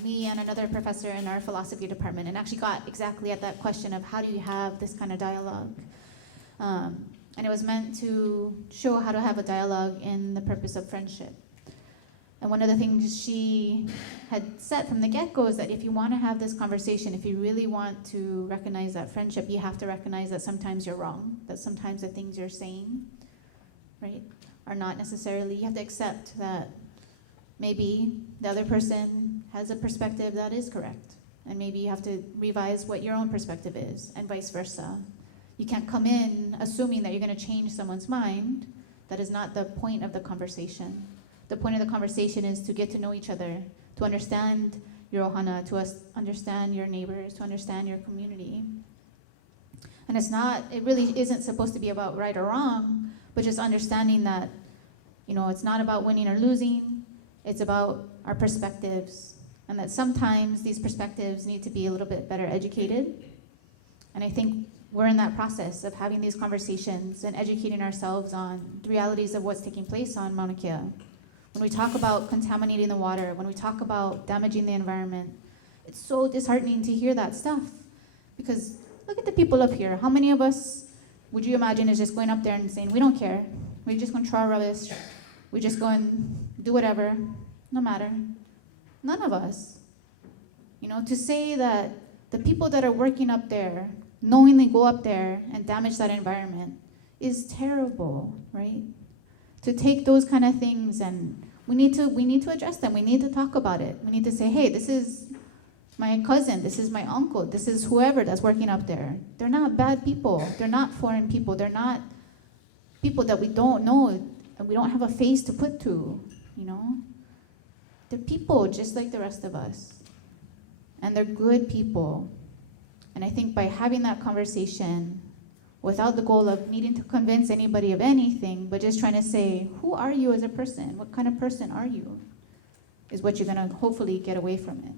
me and another professor in our philosophy department, and actually got exactly at that question of how do you have this kind of dialogue. And it was meant to show how to have a dialogue in the purpose of friendship. And one of the things she had said from the get-go is that if you want to have this conversation, if you really want to recognize that friendship, you have to recognize that sometimes you're wrong, that sometimes the things you're saying, right, are not necessarily, you have to accept that maybe the other person has a perspective that is correct. And maybe you have to revise what your own perspective is, and vice versa. You can't come in assuming that you're going to change someone's mind. That is not the point of the conversation. The point of the conversation is to get to know each other, to understand your ohana, to understand your neighbors, to understand your community. And it really isn't supposed to be about right or wrong, but just understanding that, it's not about winning or losing. It's about our perspectives, and that sometimes these perspectives need to be a little bit better educated. And I think we're in that process of having these conversations and educating ourselves on the realities of what's taking place on Mauna Kea. When we talk about contaminating the water, when we talk about damaging the environment, it's so disheartening to hear that stuff. Because look at the people up here. How many of us would you imagine is just going up there and saying, we don't care. We're just going to throw our rubbish. We just go and do whatever, no matter. None of us. To say that the people that are working up there knowingly go up there and damage that environment is terrible, right? To take those kind of things, and we need to address them. We need to talk about it. We need to say, hey, this is my cousin, this is my uncle, this is whoever that's working up there. They're not bad people. They're not foreign people. They're not people that we don't know and we don't have a face to put to, They're people just like the rest of us. And they're good people. And I think by having that conversation, without the goal of needing to convince anybody of anything, but just trying to say, who are you as a person? What kind of person are you? Is what you're going to hopefully get away from it.